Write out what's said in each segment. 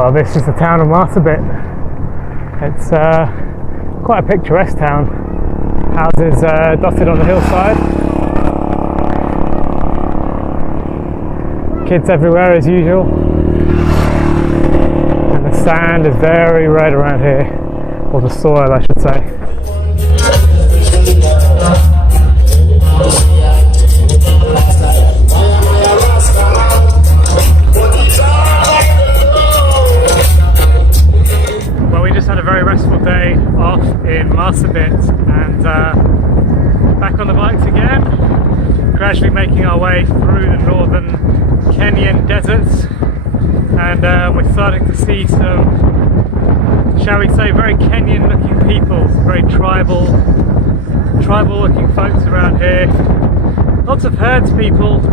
Well, this is the town of Marsabit. It's quite a picturesque town. Houses dotted on the hillside. Kids everywhere as usual. And the sand is very red around here. Or the soil, I should say. Had a very restful day off in Marsabit and back on the bikes again, gradually making our way through the northern Kenyan deserts, and we're starting to see some, shall we say, very Kenyan looking people, very tribal looking folks around here. Lots of herds people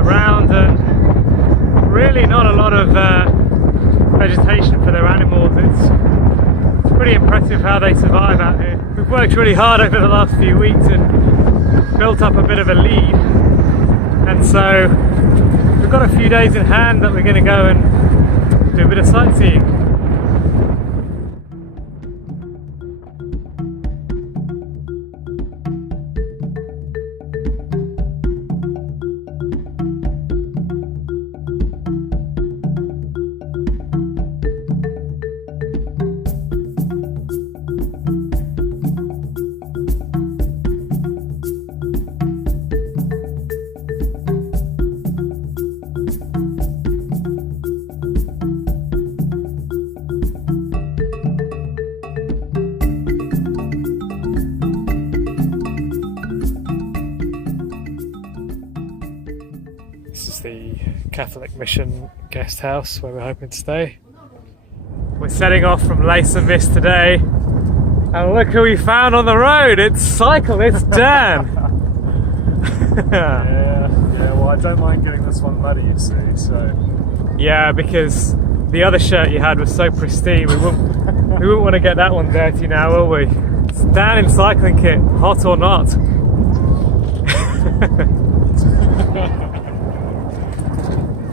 around and really not a lot of vegetation for their animals. It's pretty impressive how they survive out here. We've worked really hard over the last few weeks and built up a bit of a lead, and so we've got a few days in hand that we're going to go and do a bit of sightseeing. This is the Catholic Mission guest house where we're hoping to stay. We're setting off from Lacemis today, and look who we found on the road. It's cyclist Dan. yeah, well, I don't mind getting this one muddy, you see, so... Yeah, because the other shirt you had was so pristine, we wouldn't want to get that one dirty now, will we? It's Dan in cycling kit, hot or not.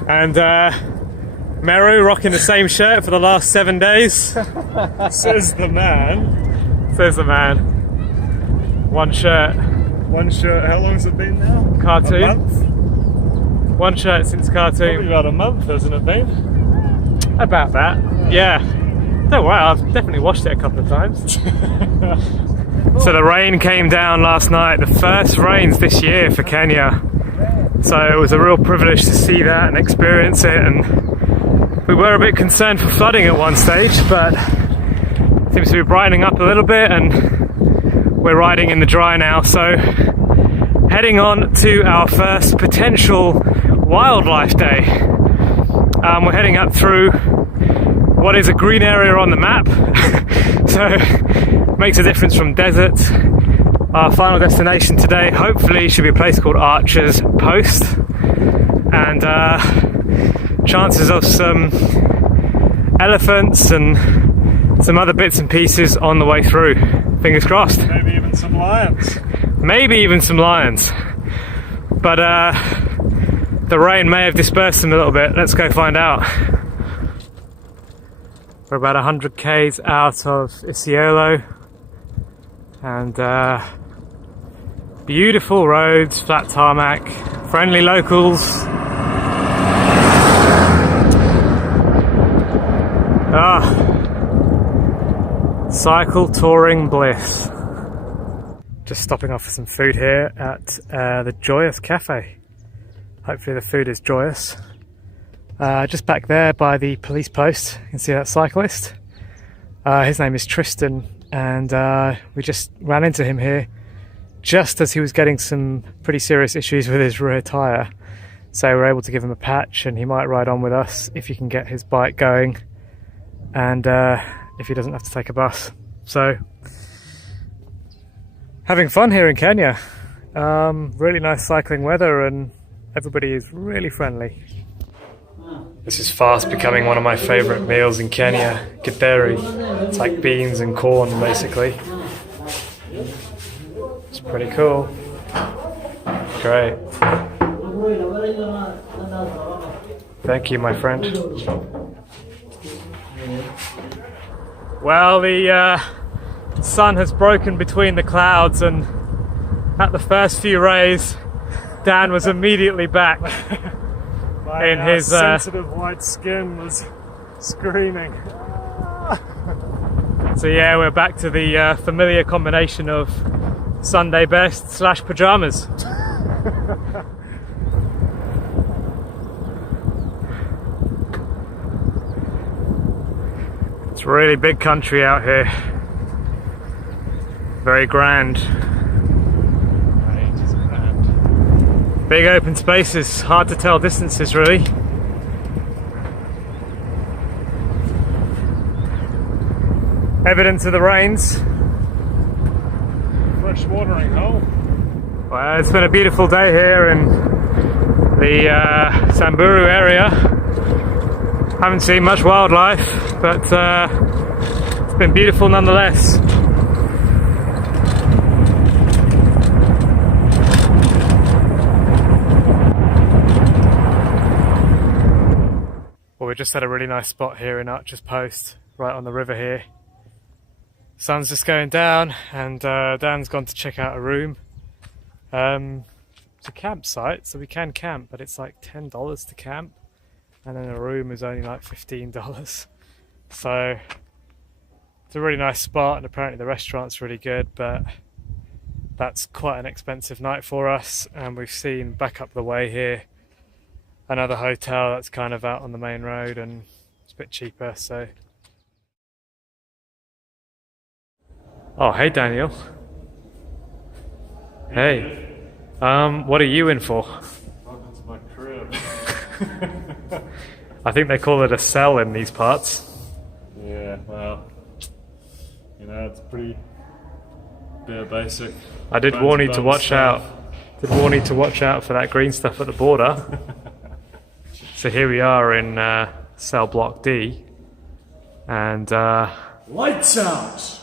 And Meru rocking the same shirt for the last 7 days. Says the man. Says the man. One shirt. One shirt, how long has it been now? Khartoum. A month? One shirt since Khartoum. Probably about a month, hasn't it been? About that, yeah. Don't worry, I've definitely washed it a couple of times. So the rain came down last night, the first rains this year for Kenya. So it was a real privilege to see that and experience it, and we were a bit concerned for flooding at one stage, but it seems to be brightening up a little bit and we're riding in the dry now. So heading on to our first potential wildlife day. We're heading up through what is a green area on the map, so makes a difference from desert. Our final destination today hopefully should be a place called Archer's Post, and chances of some elephants and some other bits and pieces on the way through. Fingers crossed. Maybe even some lions. Maybe even some lions. But the rain may have dispersed them a little bit. Let's go find out. We're about 100 k's out of Isiolo, and beautiful roads, flat tarmac, friendly locals. Cycle touring bliss. Just stopping off for some food here at the Joyous Cafe. Hopefully the food is joyous. Just back there by the police post, you can see that cyclist. His name is Tristan, and we just ran into him here just as he was getting some pretty serious issues with his rear tyre. So we're able to give him a patch, and he might ride on with us if he can get his bike going, and if he doesn't have to take a bus. So having fun here in Kenya. Really nice cycling weather, and everybody is really friendly. This is fast becoming one of my favourite meals in Kenya, githeri. It's like beans and corn basically. It's pretty cool. Great. Thank you, my friend. Well, the sun has broken between the clouds, and at the first few rays, Dan was immediately back. My in his sensitive white skin was screaming. So yeah, we're back to the familiar combination of Sunday best / pajamas. It's really big country out here. Very grand. Big open spaces, hard to tell distances really. Evidence of the rains. Fresh watering hole. Well, it's been a beautiful day here in the Samburu area. Haven't seen much wildlife, but it's been beautiful nonetheless. Well, we just had a really nice spot here in Archer's Post, right on the river here. Sun's just going down, and Dan's gone to check out a room. It's a campsite, so we can camp, but it's like $10 to camp, and then a room is only like $15. So it's a really nice spot, and apparently the restaurant's really good, but that's quite an expensive night for us. And we've seen back up the way here another hotel that's kind of out on the main road, and it's a bit cheaper. So oh, hey Daniel. Hey. What are you in for? Welcome to my crib. I think they call it a cell in these parts. Yeah, well, you know, it's pretty bare basic. I did warn you to watch out. Did warn you to watch out for that green stuff at the border. So here we are in cell block D, and Lights out!